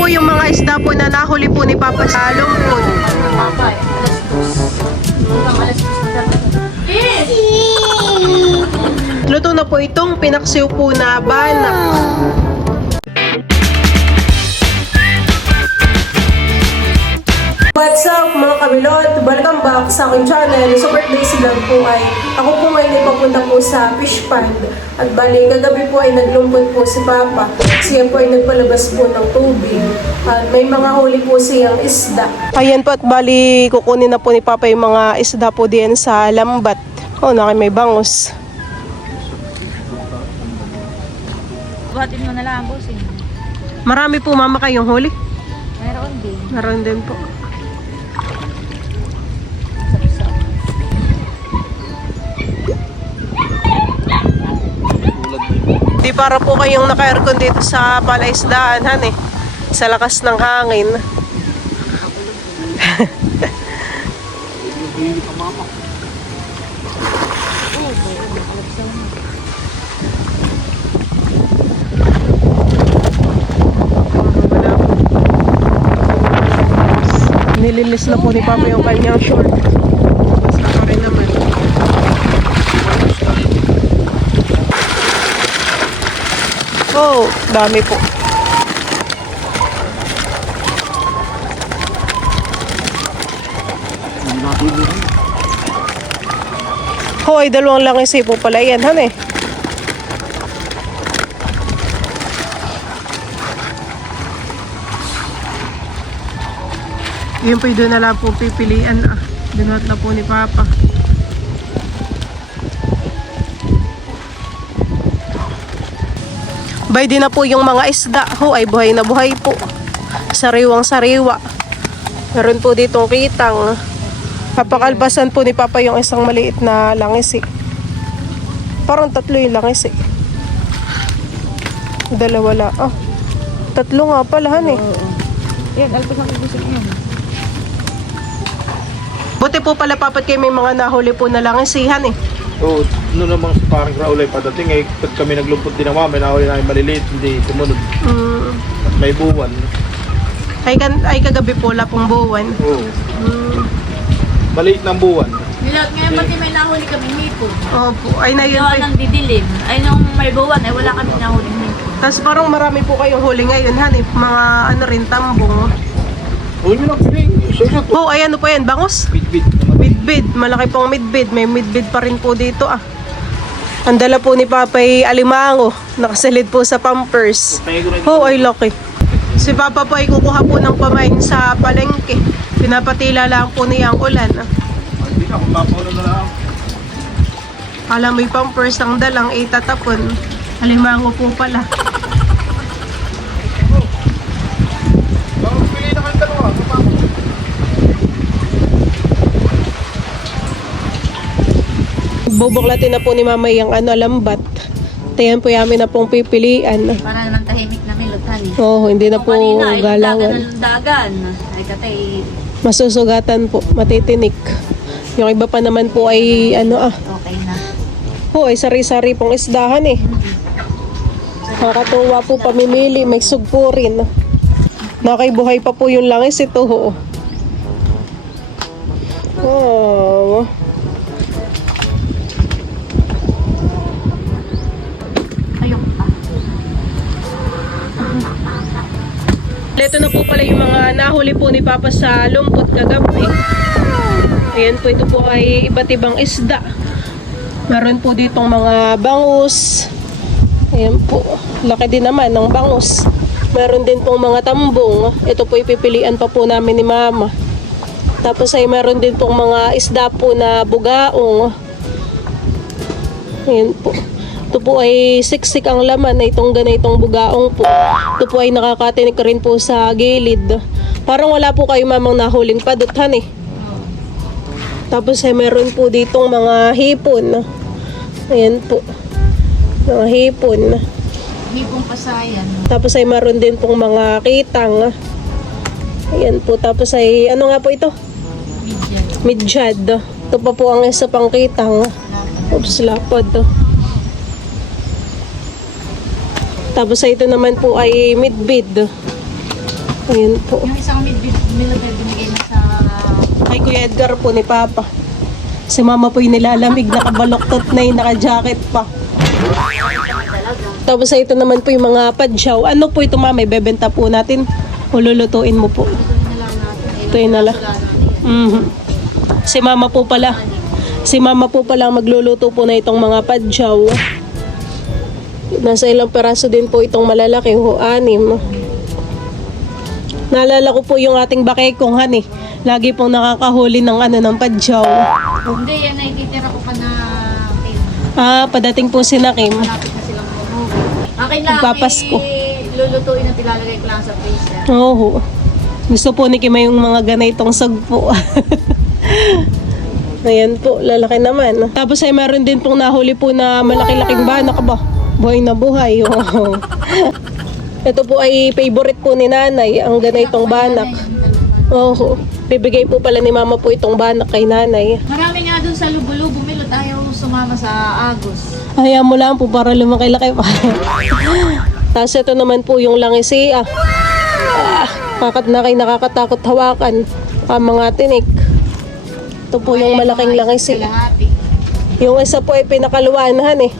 po yung mga isda po na nahuli po ni Papa sa lumpon. Papa, alas 2. Luto na po itong pinaksiw po na banak. What's up mga kabilot? Welcome back sa aking channel. So birthday vlog po ay ako po ngayon ay papunta po sa fish pond. At bali kagabi po ay naglumpon po si Papa. Siya po ay nagpalabas po ng tubig. At may mga huli po siyang isda. Ayan po at bali kukunin na po ni Papa yung mga isda po diyan sa lambat. Oh, may bangus. Buhatin mo na lang, bossing. Marami po mama kayong huli? Meron din. Meron din po. Di para po kayong naka-aircon dito sa palaisdaan, han eh. Sa lakas ng hangin. Nililis na po ni Papa yung kanyang short. Basta pa rin naman. Oh, dami po. Hoy, dalawang langis po pala yan, han eh. Yun po, doon na lang po pipilian. Binuhat na po ni Papa. Bay din na po yung mga isda. Ho, ay buhay na buhay po. Sariwang sariwa. Meron po ditong kitang. Papakalbasan po ni Papa yung isang maliit na langis eh. Parang tatlo yung langis eh. Dalawa lang. Ah, tatlo nga pala han eh. Yan, alpas ang ibusing yan. Buti po pala Papat kayo may mga nahuli po na langisihan eh. Oo, namang parang Raulay padating eh. Pag kami naglumpot din ng mami, nahuli namin maliliit, hindi sumunod. At may buwan. Ay kagabi po wala pong buwan. Oo. Maliit ng buwan. Nilot ngayon pati may nahuli kami hipon. Opo, ay na yun. Gawa ng didilim. Ay nung may buwan ay wala kami nahuli hipon. Tapos parang marami po kayong huli ngayon, hanip. Mga ano rin, tambong. Huli mo lang piling. Isa-isa to. Oh, ay ano po yan, bangus? Bit-bit. Midbid, malaki pong midbid. May midbid pa rin po dito ah. Ang dala po ni Papay alimango. Nakasalid po sa Pampers. Oh, ay laki. Si Papa po ay kukuha po ng pamain sa palengke. Pinapatila lang po niya ang ulan ah. Hindi na, kung mapuno na lang. Alam mo yung Pampers ang dalang itatapon. Alimango po pala. Bakit pili na kayo dalawa? Bubuklatin na po ni Mama yung lambat. Tayan po yamin na pong pipilian. Para naman tahimik na milot, honey. Oh, hindi na po galawan. Dagan. Ay katay. Masusugatan po, matitinik. Yung iba pa naman po ay Okay na. po ay sari-sari pong isdahan eh. Nakakatuwa po pamimili, may sugpo rin. Nakaibuhay pa po yung langis ito ho. Oh. Ayok pa. Ito na po pala yung mga nahuli po ni Papa sa lumpot kagabi. Ayan po, ito po ay iba't ibang isda. Meron po ditong mga bangus. Ayan po, laki din naman ng bangus. Meron din pong mga tambong. Ito po ipipilian pa po namin ni Mama. Tapos ay meron din pong mga isda po na bugaong. Ayan po. Ito po ay siksik ang laman na itong ganitong bugaong po. Ito po ay nakakatinik rin po sa gilid. Parang wala po kayo mamang nahuling paduthan eh. Tapos ay meron po ditong mga hipon. Ayan po. Mga hipon. Hipong pasayan. Tapos ay meron din pong mga kitang. Ayan po. Tapos ay ano nga po ito? Midjad. Ito pa po ang isa pang kitang. Oops, lapad. Tapos ito naman po ay midbid. Ayan po. Yung isang milot ay binigay na sa... Kay Kuya Edgar po ni Papa. Si Mama po yung nilalamig, nakabaloktot na yung naka-jacket pa. Tapos ito naman po yung mga padyaw. Ano po ito Mama, ibebenta po natin o lulutuin mo po? Ito yung nala. Si Mama po pala. Si Mama po pala ang magluluto po na itong mga padyaw. Nasa ilang peraso din po itong malalaki, 6. Naalala ko po yung ating bakekong Han eh. Lagi pong nakakahuli ng ng padyaw. Hindi, yan ay titira ko pa na Padating po si Nakim. malapit na silang mamuhi. Akin lang, Magpapasko. lulutuin at ilalagay ko lang sa freezer. Oo. Gusto po ni Kima yung mga ganitong sagpo. Ayan po, lalaki naman. Tapos ay meron din pong nahuli po na malaki-laking banak ba? Buhay na buhay. Oo. Ito po ay favorite po ni Nanay, ang ganitong banak. Oo. Bibigay po pala ni Mama po itong banak kay Nanay. Marami nga dun sa lubo-lubo, Milot, ayaw sumama sa Agos. Hayaan mo lang po para lumaki-laki pa. Tapos ito naman po yung langisia. Nakakatakot hawakan. Mga tinik. Ito po yung malaking langisi. Kalahati. Yung isa po ay pinakaluanahan eh.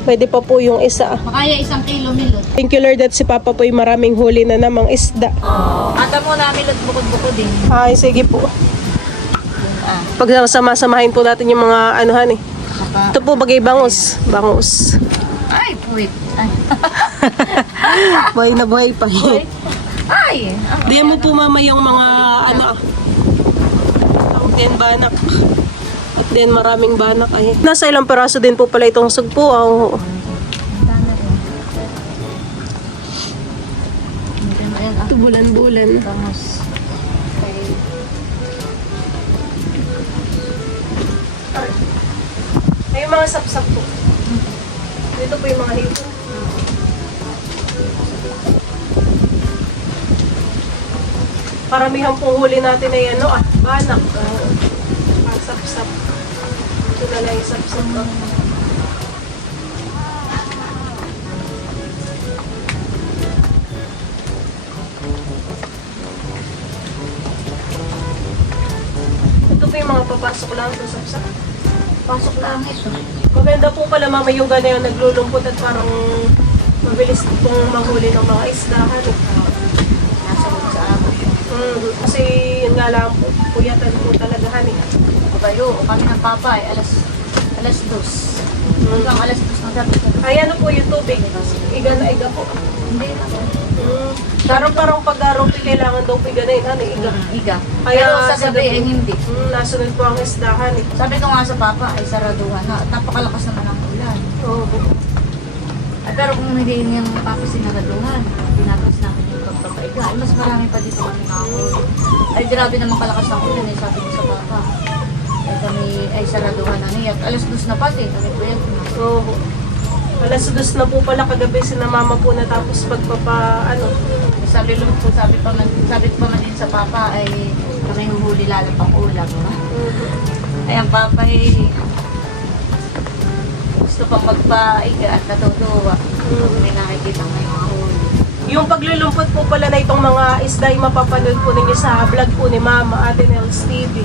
Pwede pa po yung isa. Makaya 1 kilo, Milot. Thank you Lord at si Papa po ay maraming huli na namang isda. Ata mo na, Milot, bukod-bukod din. Ay, sige po. Pag sama-samahin po natin yung mga anuhan eh. Saka, Ito po bagay bangus. Bangus. ay, puwit. Ay. Buhay na buhay pa eh. Ay! Diyan mo po Mama yung mga ang 10 banak. At din maraming banak ay. Nasa ilang peraso din po pala itong sugpo. Oh. Ayan, Ito bulan-bulan. Bangus. Ay, yung mga sapsap po. Dito po yung mga hipon. Paramihan pong huli natin ay banak. Sapsap. Ito na lang yung sapsap. Ito po yung mga papasok lang sa sapsap. Pasok lang ito. Maganda po pala Mama yung gano'n naglulumpot at parang mabilis pong manghuli ng mga isda. Nasa loob sa Agos. Kasi yun nga lang po, puyatan po talaga hani. Kabayo, kami ng papa ay alas 2. Hanggang alas 2 ng gabi. Ay ano po yung tubig? Iga na iga po. Hindi na. Parang pag-aropi kailangan daw po iga na yun, hani, iga. Iga. Kaya Pero sa gabi ay hindi. Nasunod po ang isda, hani. Sabi ko nga sa papa ay saraduhan na. At napakalakas naman ang ulan. Oo. Ay, pero kung hindi yung papa sinaraduhan, tinatas namin yung pagpapaiga. Ay, mas marami pa dito kami nakakul. Ay, grabe naman kalakas ng ulan eh. Sabi ko sa papa. Ay, kami ay saraduhan na niya. At alas 2 na pati. Kami po yan. Oo. Alas 2 na po pala kagabi sinamama po natapos Sabi pa man din sa papa ay kami huhuli lalo pang ulam. Ay, ang papa ay gusto pang magpaiga at natutuwa. May nakikita may mga huli. Yung paglulumpot po pala na itong mga isda ay mapapanood po ninyo sa vlog po ni Mama, Ate Nels TV.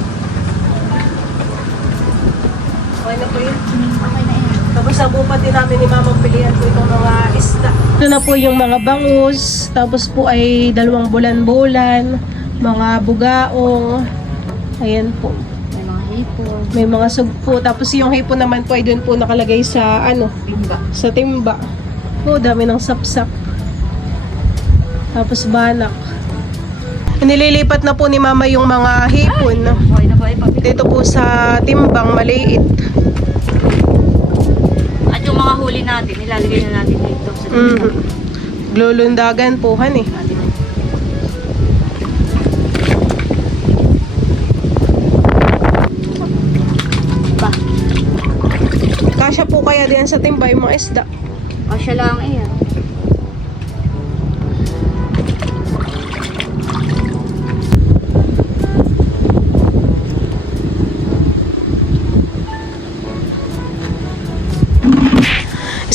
Okay na po yun. Okay na yan. Tapos nabupat din namin ni Mama pilihan po itong mga isda. Ito na po yung mga bangus, tapos po ay 2 bulan-bulan, mga bugaong, ayan po. May mga hipon. May mga sugpo, tapos yung hipon naman po ay dun po nakalagay sa Bingga. sa timba. Oh, dami ng sapsap. Tapos banak. Nililipat na po ni Mama yung mga hipon. Okay na ba ipapit? Dito po sa timbang maliit. At yung mga huli natin, ilalagay na natin dito sa Glulundagan po han eh. Ba? Kasya po kaya diyan sa timba yung mga isda. Kasya lang eh.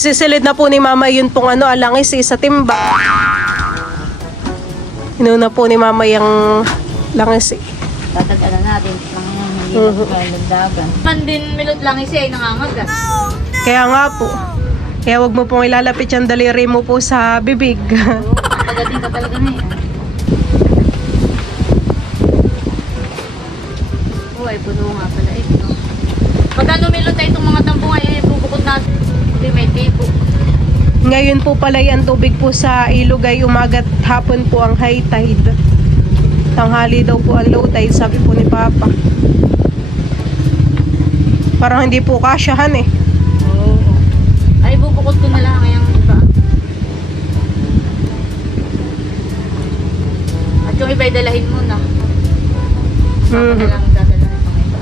Isisilid na po ni Mama yun pong alangis sa timba. Inuna po ni mama yung langis eh. Tatag-ala natin. Landagan. Man din milot lang isa ay nangangagat. Kaya nga po. Kaya wag mo pong ilalapit yung daliri mo po sa bibig. Oo, nakakagating ka talaga na yan. Oo, ay puno nga pala eh. No? Pagka numilot na itong mga tambong ay bubukod natin. Hindi may tipo. Ngayon po pala ang tubig po sa ilog ay umagat hapon po ang high tide. Tanghali daw po ang low tide, sabi po ni Papa. Parang hindi po kasyahan eh. Oo. Ay bubukod ko na lang ngayong iba. At yung iba ay dalahin mo na. Ako na lang dadalahin pang iba.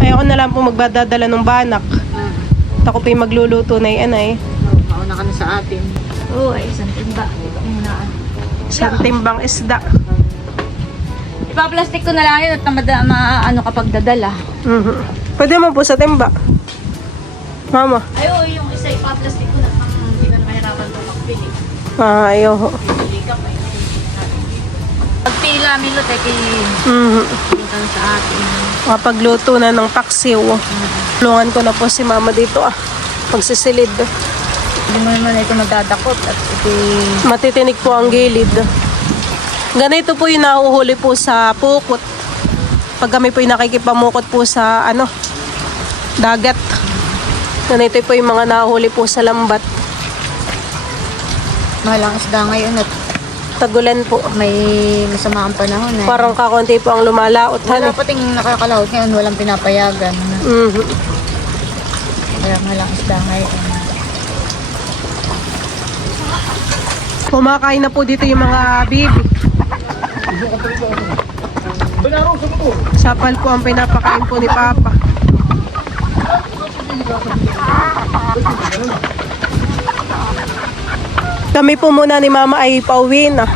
Ay ako na lang po magbadadala ng banak. Ako po yung magluluto na yan eh. Oo, mauna ka na sa atin. Oo, ay isang timba. Ito muna. Isang timbang isda. Ipa-plastic ko na lang yun at maano kapag dadala. Pwede mo po sa timba. Mama. Ay, oo, yung isa ipa-plastic ko na hindi ka na mahirapan kung magpili. Ayaw ho. Pili ka pa. Pagpila, milot ay kay pintan sa atin. Kapagluto na ng paksiw. Tulungan ko na po si mama dito magsisilid. Hindi mo naman ito magdadakot at ito Matitinig po ang gilid. Ganito po yung nahuhuli po sa pukot. Pag kami po yung nakikipamukot po sa dagat. Ganito po yung mga nahuhuli po sa lambat. mahalang isda ngayon at Tagulan po. may masama ang panahon eh. Parang kakonti po ang lumalaot. Wala pating nakakalahot ngayon, walang pinapayagan. Kaya mahalang isda ngayon. Kumakain na po dito yung mga bibi. Sapal po ang pinapakain po ni Papa. Kami po muna ni Mama ay pauwi na.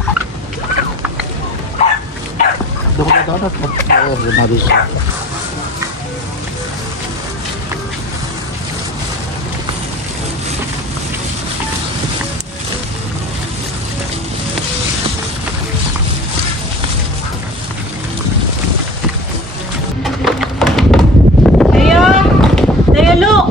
Daya, look!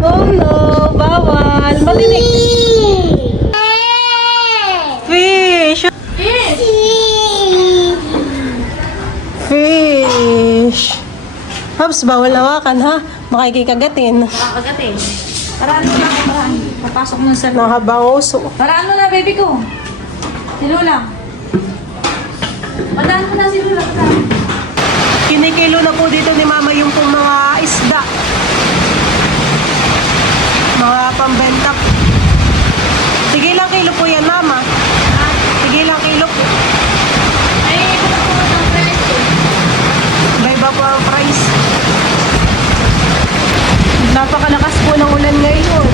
Oh no, bawal. Malinig. Fish! Fish! Hops, bawal hawakan ha. Makikikagatin. Nakakagatin. Paraan mo lang, paraan. Papasok mo sa Nahabang uso. Paraan mo na, baby ko. Si Lula. Paraan mo na si Lula. Kinikilo na po dito ni Mama yung pong mga isda. Mga pambenta. Sige lang kilo po yan, Mama. Sige lang kilo po. Ay, ito na po ng price eh. Iba-iba po ang price. Napakalakas po ng ulan ngayon.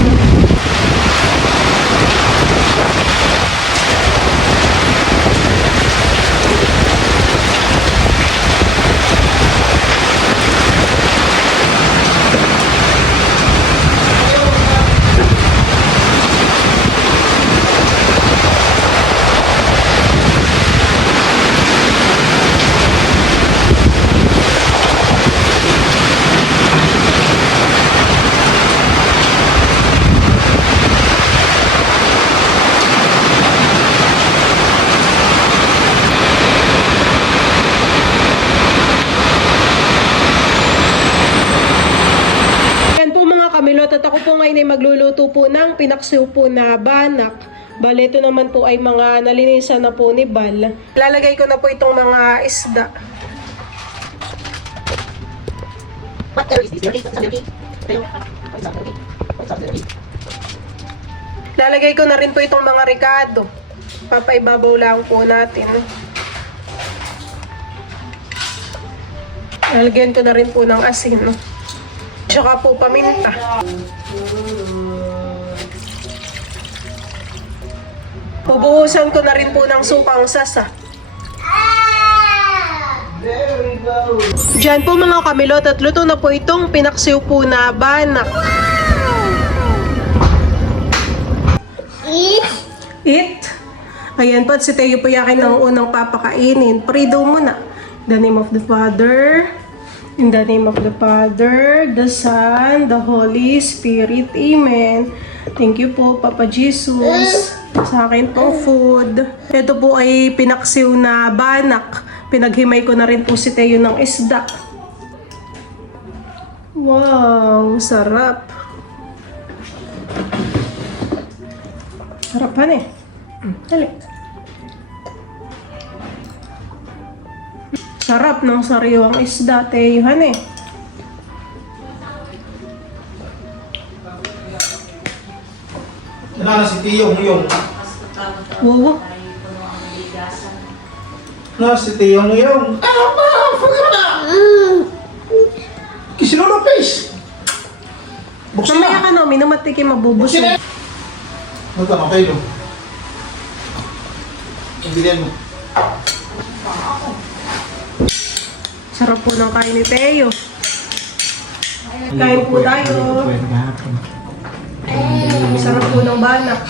Kamilot at ako po ngayon ay magluluto po ng pinaksiw po na banak. Bale, ito naman po ay mga nalinisan na po ni Bal. Lalagay ko na po itong mga isda. Lalagay ko na rin po itong mga ricado. Papaibabaw lang po natin. Lalagyan ko na rin po ng asin. Tsaka po paminta. Pubuhusan ko na rin po ng sukang sasa. Diyan po mga kamilot at luto na po itong pinaksiw po na banak. Eat. Ayan po, at si Teo po yakin ang unang papakainin. Pray daw muna. In the name of the Father, in the name of the Father, the Son, the Holy Spirit. Amen. Thank you po, Papa Jesus, sa akin pong food. Ito po ay pinaksiw na banak. Pinaghimay ko na rin po si Teo ng isda. Wow, sarap. Sarapan eh. Dali. Sarap ng sariwang isda, Teyohan eh. Nana si Tiyong yung. Wow. Na si Tiyong yung. Ama! Pagka na! Kisilolo face! Buksin Mamaya na! ka no, minamatikin mabubusog. Buksin na! Magkano kayo? Ang bilhin mo. Sarap po ng kain ni Teo. Kain po tayo. Sarap po ng banak.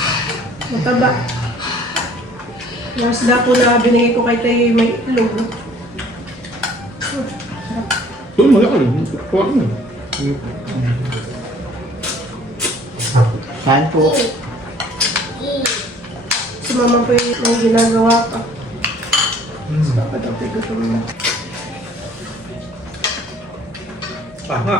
Mataba. Yung isda po na binigay ko kay Teo may itlog. Doon magkano? Kuha mo. Saan po? Si mama po yung ginagawa pa. Dapat ang gusto mo. Tama.